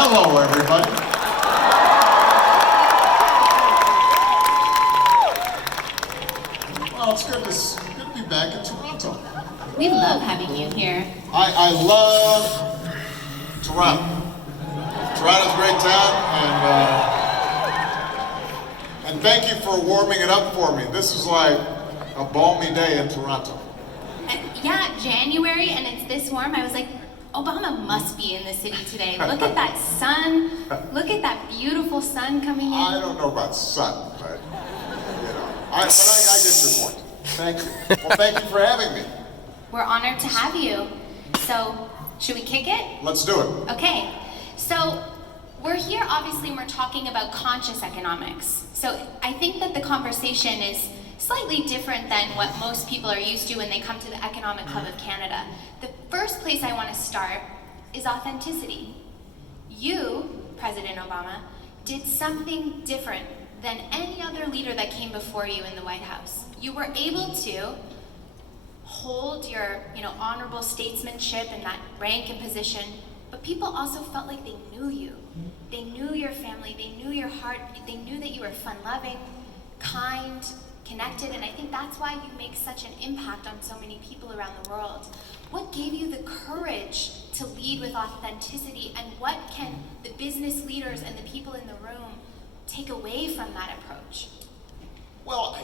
Hello, everybody. Well, it's good to be back in Toronto. We love having you here. I love Toronto. Toronto's a great town, and thank you for warming it up for me. This is like a balmy day in Toronto. Yeah, January, and it's this warm. I was like, Obama must be in the city today. Look at that sun. Look at that beautiful sun coming in. I don't know about sun, but I get your point. Thank you. Well, thank you for having me. We're honored to have you. So, should we kick it? Let's do it. Okay. So, we're here, obviously, and we're talking about conscious economics. So, I think that the conversation is slightly different than what most people are used to when they come to the Economic Hub of Canada. The first place I want to start is authenticity. You, President Obama, did something different than any other leader that came before you in the White House. You were able to hold your, honorable statesmanship and that rank and position, but people also felt like they knew you. They knew your family, they knew your heart, they knew that you were fun-loving, kind, connected, and I think that's why you make such an impact on so many people around the world. What gave you the courage to lead with authenticity, and what can the business leaders and the people in the room take away from that approach? Well,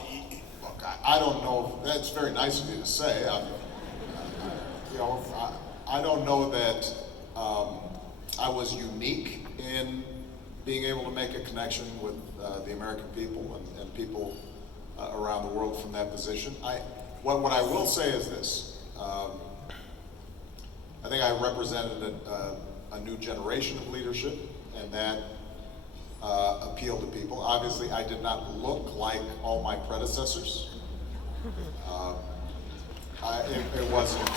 look, I don't know. That's very nice of you to say. I don't know that I was unique in being able to make a connection with the American people and people around the world from that position. What I will say is this. I think I represented a new generation of leadership, and that appealed to people. Obviously, I did not look like all my predecessors. It wasn't,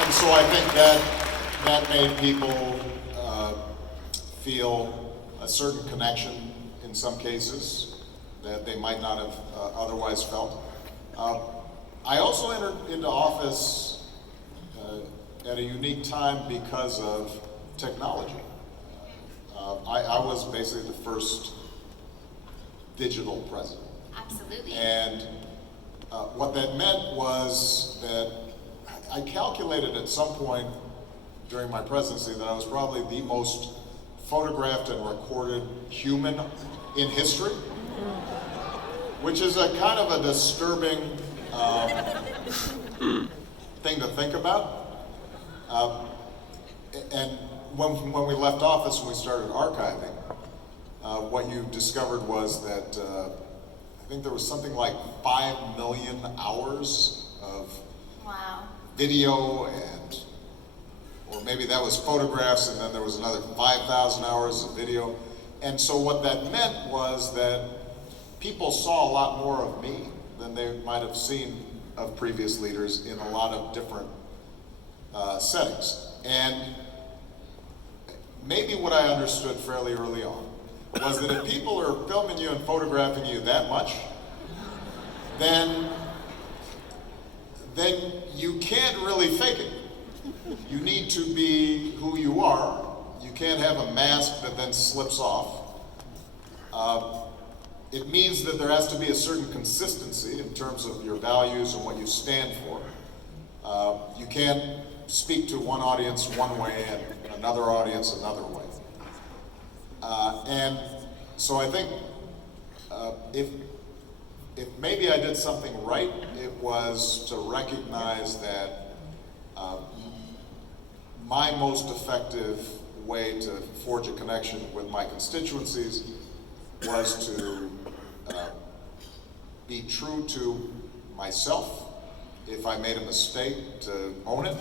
and so I think that made people feel a certain connection in some cases that they might not have otherwise felt. I also entered into office at a unique time because of technology. I was basically the first digital president. Absolutely. And what that meant was that I calculated at some point during my presidency that I was probably the most photographed and recorded human in history, which is a kind of a disturbing thing to think about. And when we left office and we started archiving, what you discovered was that I think there was something like 5 million hours of video, or maybe that was photographs, and then there was another 5,000 hours of video. And so what that meant was that people saw a lot more of me than they might have seen of previous leaders in a lot of different settings. And maybe what I understood fairly early on was that if people are filming you and photographing you that much, then you can't really fake it. You need to be who you are. You can't have a mask that then slips off. It means that there has to be a certain consistency in terms of your values and what you stand for. You can't speak to one audience one way and another audience another way. And so I think if maybe I did something right, it was to recognize that my most effective way to forge a connection with my constituencies was to be true to myself. If I made a mistake, to own it,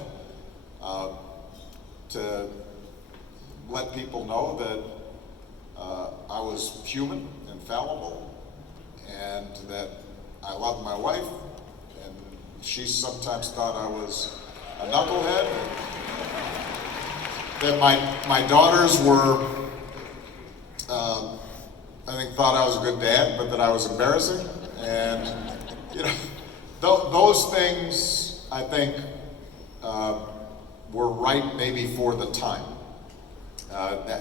to let people know that I was human and fallible, and that I loved my wife, and she sometimes thought I was a knucklehead, that my daughters were, I think, thought I was a good dad, but that I was embarrassing. And, those things, I think, were right maybe for the time.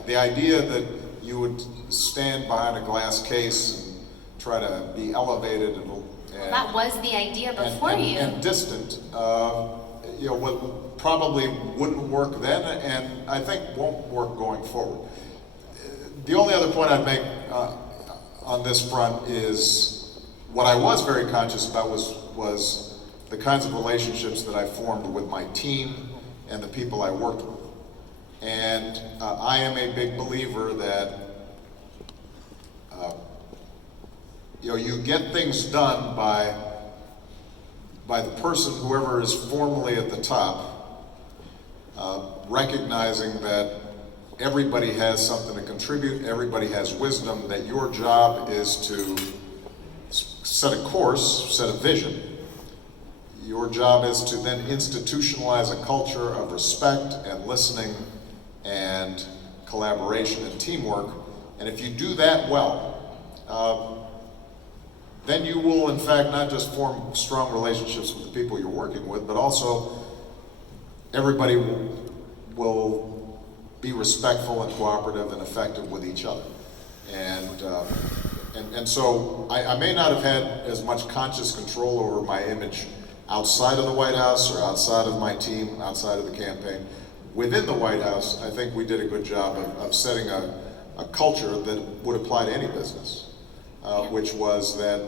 The idea that you would stand behind a glass case and try to be elevated and that was the idea before you. And distant, probably wouldn't work then, and I think won't work going forward. The only other point I'd make on this front is what I was very conscious about was the kinds of relationships that I formed with my team and the people I worked with. And I am a big believer that you get things done by the person, whoever is formally at the top, recognizing that everybody has something to contribute, everybody has wisdom, that your job is to set a course, set a vision. Your job is to then institutionalize a culture of respect and listening and collaboration and teamwork. And if you do that well, then you will in fact not just form strong relationships with the people you're working with, but also everybody will be respectful and cooperative and effective with each other. And so I may not have had as much conscious control over my image outside of the White House or outside of my team, outside of the campaign. Within the White House, I think we did a good job of setting a culture that would apply to any business, which was that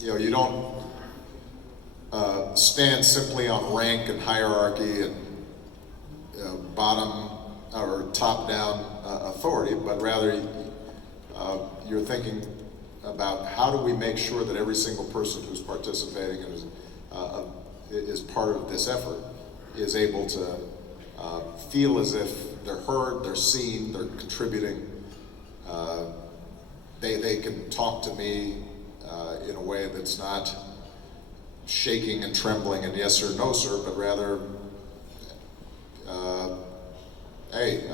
you don't stand simply on rank and hierarchy and bottom or top-down authority, but rather you're thinking about how do we make sure that every single person who's participating and is part of this effort is able to feel as if they're heard, they're seen, they're contributing. They can talk to me in a way that's not shaking and trembling and yes sir, no sir, but rather, hey,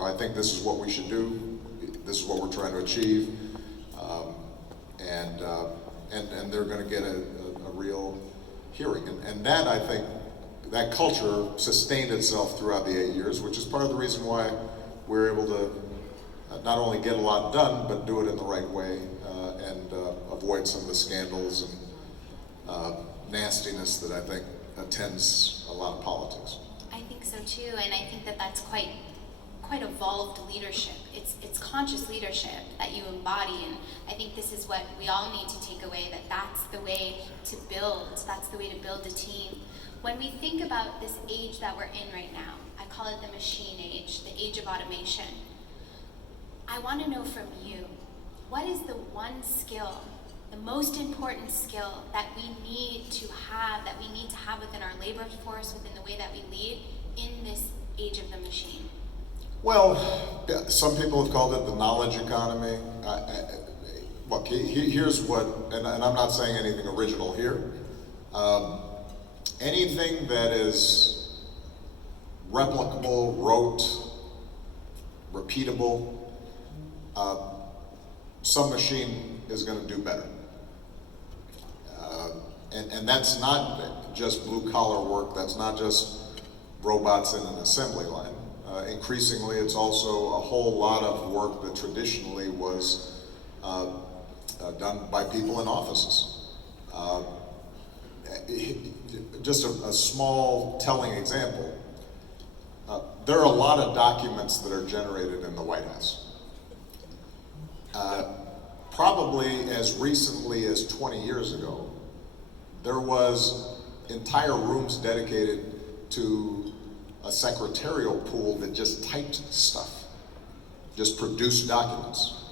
I think this is what we should do. This is what we're trying to achieve, and they're going to get a real hearing. And that, I think, that culture sustained itself throughout the 8 years, which is part of the reason why we're able to not only get a lot done, but do it in the right way and avoid some of the scandals and nastiness that I think attends a lot of politics. I think so too, and I think that that's quite evolved leadership. It's conscious leadership that you embody, and I think this is what we all need to take away, that's the way to build, that's the way to build a team. When we think about this age that we're in right now, I call it the machine age, the age of automation. I want to know from you, what is the one skill, the most important skill that we need to have within our labor force, within the way that we lead in this age of the machine? Well, some people have called it the knowledge economy. Look, here's what, and I'm not saying anything original here. Anything that is replicable, rote, repeatable, some machine is going to do better. And that's not just blue-collar work, that's not just robots in an assembly line. Increasingly, it's also a whole lot of work that traditionally was done by people in offices. Just a small telling example, there are a lot of documents that are generated in the White House. Probably as recently as 20 years ago, there was entire rooms dedicated to a secretarial pool that just typed stuff, just produced documents.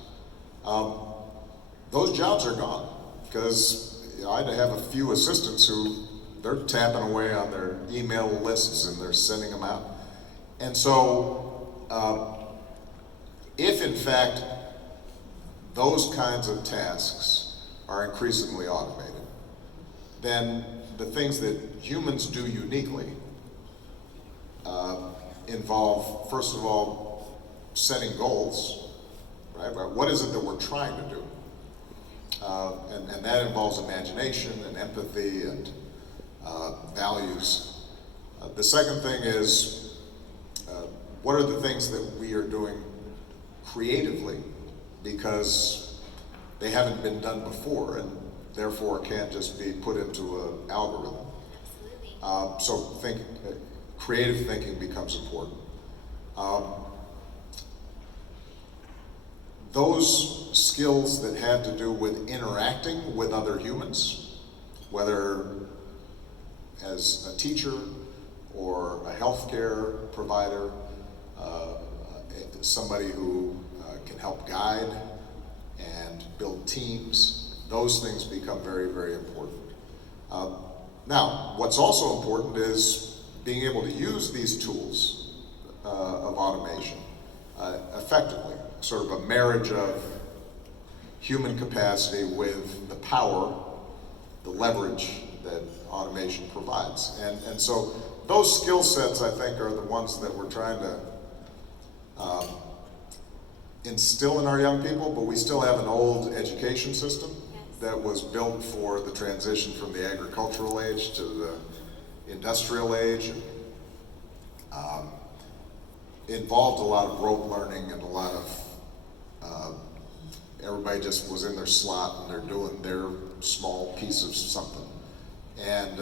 Those jobs are gone because I have a few assistants who they're tapping away on their email lists and they're sending them out. And so if in fact those kinds of tasks are increasingly automated, then the things that humans do uniquely involve, first of all, setting goals, right? What is it that we're trying to do? And that involves imagination and empathy and values. The second thing is what are the things that we are doing creatively because they haven't been done before and therefore can't just be put into an algorithm. So creative thinking becomes important. Those skills that have to do with interacting with other humans, whether as a teacher or a healthcare provider, somebody who can help guide and build teams, those things become very, very important. Now, what's also important is being able to use these tools of automation effectively, sort of a marriage of human capacity with the power, the leverage that automation provides. And so those skill sets, I think, are the ones that we're trying to instill in our young people, but we still have an old education system that was built for the transition from the agricultural age to the industrial age. Involved a lot of rote learning and a lot of everybody just was in their slot and they're doing their small piece of something. And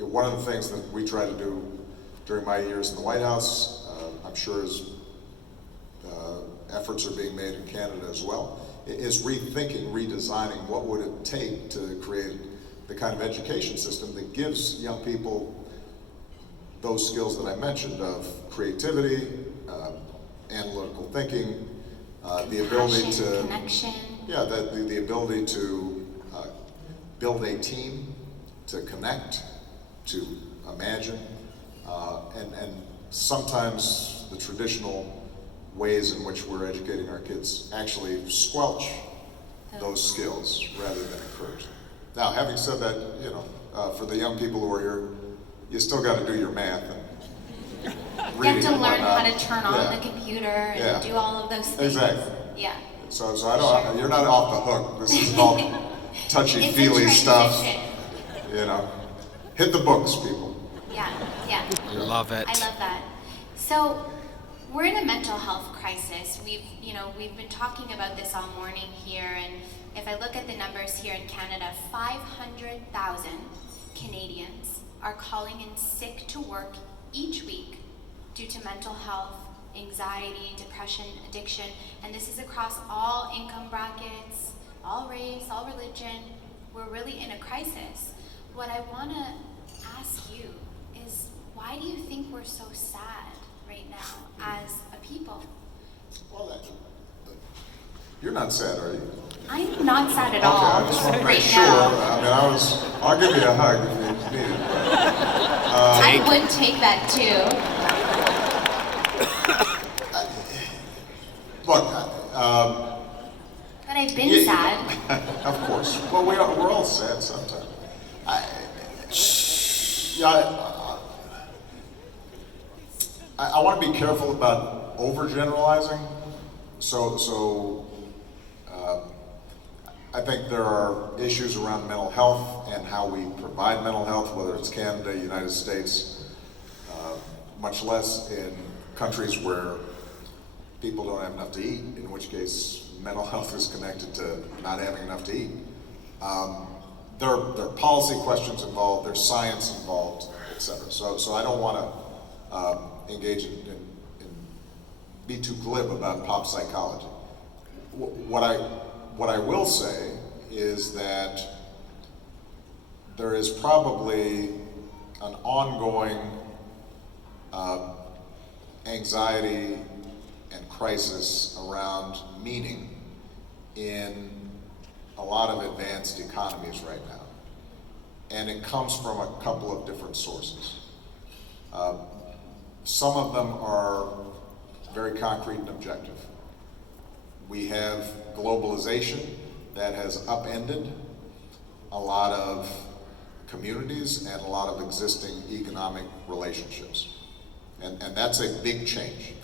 one of the things that we try to do during my years in the White House, I'm sure efforts are being made in Canada as well, is rethinking, redesigning what would it take to create the kind of education system that gives young people those skills that I mentioned of creativity, analytical thinking, the ability to connection. Yeah, the ability to build a team, to connect, to imagine, and sometimes the traditional ways in which we're educating our kids actually squelch those skills rather than encourage them. Now, having said that, for the young people who are here, you still got to do your math and You reading have to and learn how whatnot. to turn on the computer and do all of those things. Exactly. Yeah. So I don't. You're not off the hook. This is all touchy-feely stuff. Hit the books, people. Yeah. I love it. I love that. So we're in a mental health crisis. We've been talking about this all morning here, and if I look at the numbers here in Canada, 500,000 Canadians are calling in sick to work each week due to mental health, anxiety, depression, addiction, and this is across all income brackets, all race, all religion. We're really in a crisis. What I want to ask you is, why do you think we're so sad right now as a people? Well, you're not sad, are you? I'm not sad at Okay, all. I just want to make right sure. now. I'll give you a hug if you need it. I would take that too. Look, But I've been sad. Of course. Well, we're all sad sometimes. I want to be careful about overgeneralizing. So I think there are issues around mental health and how we provide mental health, whether it's Canada, United States, much less in countries where people don't have enough to eat, in which case mental health is connected to not having enough to eat. There are policy questions involved, there's science involved, et cetera. So I don't want to engage in be too glib about pop psychology. What I will say is that there is probably an ongoing anxiety and crisis around meaning in a lot of advanced economies right now. And it comes from a couple of different sources. Some of them are very concrete and objective. We have globalization that has upended a lot of communities and a lot of existing economic relationships. And that's a big change.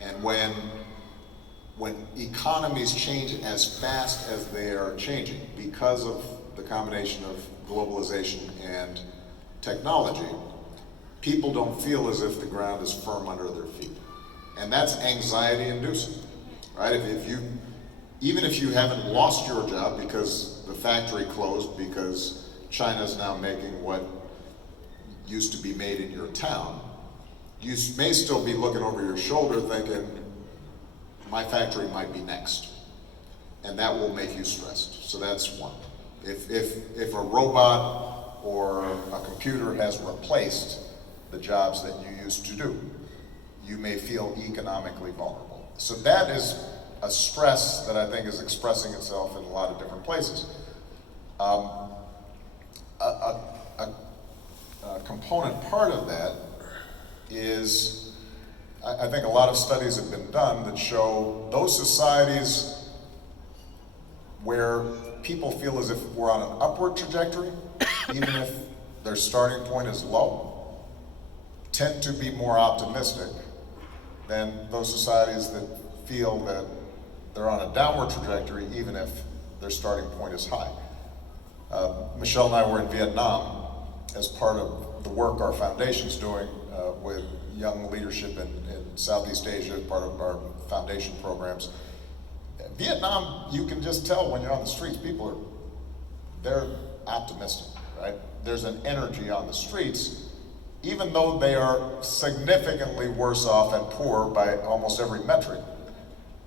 And when economies change as fast as they are changing because of the combination of globalization and technology, people don't feel as if the ground is firm under their feet. And that's anxiety inducing, right? Even if you haven't lost your job because the factory closed because China's now making what used to be made in your town, you may still be looking over your shoulder thinking, my factory might be next. And that will make you stressed. So that's one. If a robot or a computer has replaced the jobs that you used to do, you may feel economically vulnerable. So that is a stress that I think is expressing itself in a lot of different places. A component part of that is, I think a lot of studies have been done that show those societies where people feel as if we're on an upward trajectory, even if their starting point is low, tend to be more optimistic than those societies that feel that they're on a downward trajectory, even if their starting point is high. Michelle and I were in Vietnam as part of the work our foundation's doing with young leadership in Southeast Asia as part of our foundation programs. Vietnam, you can just tell when you're on the streets, they're optimistic, right? There's an energy on the streets, even though they are significantly worse off and poor by almost every metric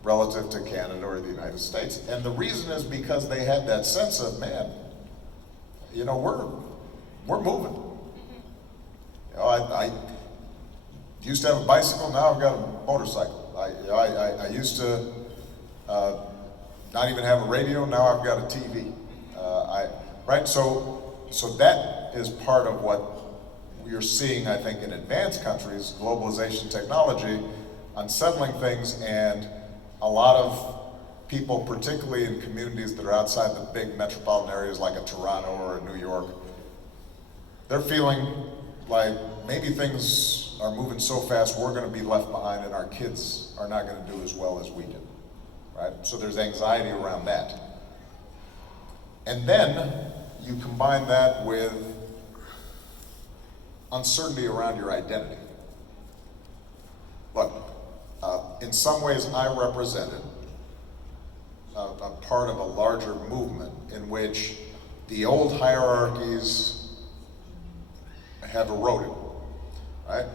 relative to Canada or the United States. And the reason is because they had that sense of, man, you know, we're moving. You know, I used to have a bicycle, now I've got a motorcycle. I used to not even have a radio, now I've got a TV. Right, so that is part of what you're seeing, I think, in advanced countries, globalization, technology, unsettling things, and a lot of people, particularly in communities that are outside the big metropolitan areas like a Toronto or a New York, they're feeling like maybe things are moving so fast we're going to be left behind and our kids are not going to do as well as we did, right? So there's anxiety around that. And then you combine that with uncertainty around your identity. Look, in some ways I represented a part of a larger movement in which the old hierarchies have eroded, right?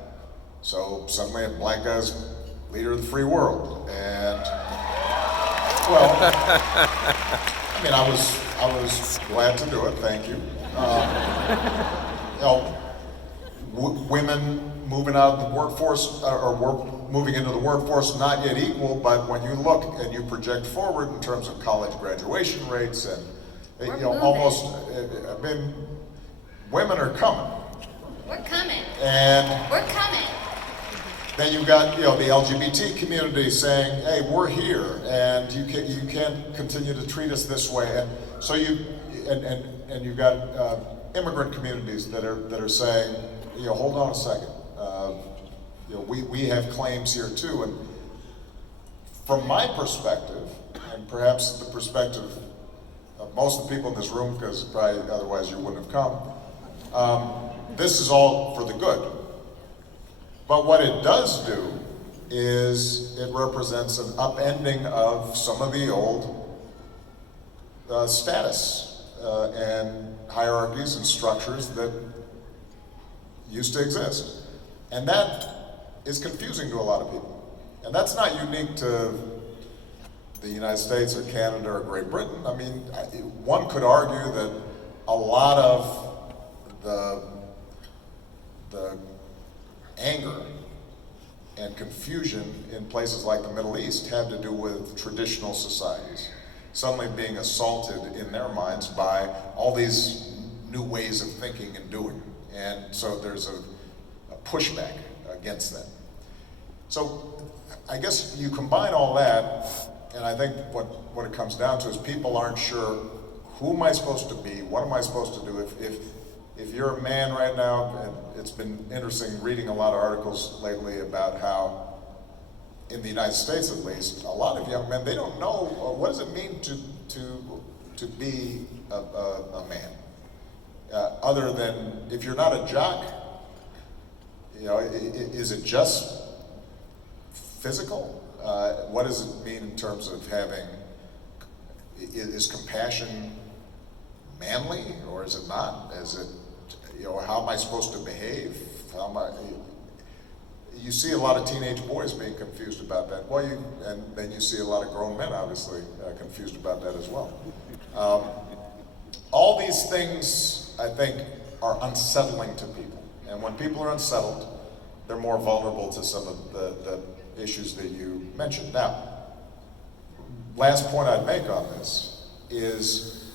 So suddenly a black guy's leader of the free world, and well, I mean, I was glad to do it. Thank you. You know, women moving out of the workforce moving into the workforce, not yet equal, but when you look and you project forward in terms of college graduation rates and almost, I mean, women are coming. We're coming. And we're coming. Then you've got the LGBT community saying, "Hey, we're here, and you can't continue to treat us this way." And so and you've got immigrant communities that are saying, "Hold on a second. We have claims here too." And from my perspective, and perhaps the perspective of most of the people in this room, because probably otherwise you wouldn't have come, this is all for the good. But what it does do is it represents an upending of some of the old status and hierarchies and structures that used to exist. And that is confusing to a lot of people. And that's not unique to the United States or Canada or Great Britain. I mean, one could argue that a lot of the anger and confusion in places like the Middle East had to do with traditional societies suddenly being assaulted in their minds by all these new ways of thinking and doing. And so there's a pushback against that. So I guess you combine all that, and I think what it comes down to is people aren't sure, who am I supposed to be? What am I supposed to do? If you're a man right now, and it's been interesting reading a lot of articles lately about how, in the United States at least, a lot of young men, they don't know what does it mean to be a man. Other than, if you're not a jock, is it just physical? What does it mean in terms of having, is compassion manly or is it not? Is it, how am I supposed to behave? How am I, you see a lot of teenage boys being confused about that. Well, and then you see a lot of grown men, obviously, confused about that as well. All these things, I think, are unsettling to people. And when people are unsettled, they're more vulnerable to some of the issues that you mentioned. Now, last point I'd make on this is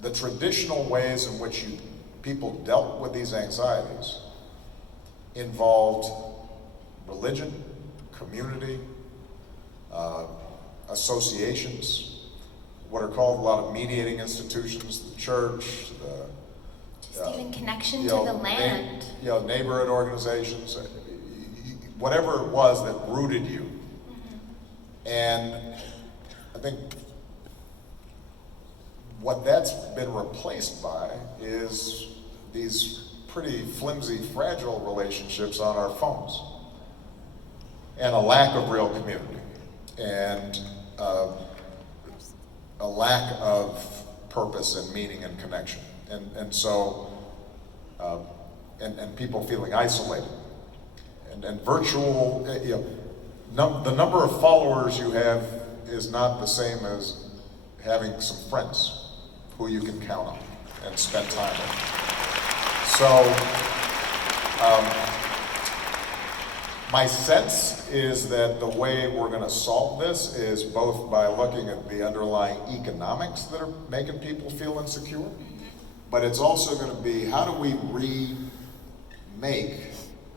the traditional ways in which people dealt with these anxieties involved religion, community, associations, what are called a lot of mediating institutions, the church, just even connection to the land. Neighborhood organizations, whatever it was that rooted you. Mm-hmm. And I think what that's been replaced by is these pretty flimsy, fragile relationships on our phones, and a lack of real community, and a lack of purpose and meaning and connection, and so people feeling isolated, and virtual. The number of followers you have is not the same as having some friends who you can count on and spend time with. So, my sense is that the way we're going to solve this is both by looking at the underlying economics that are making people feel insecure, but it's also going to be how do we remake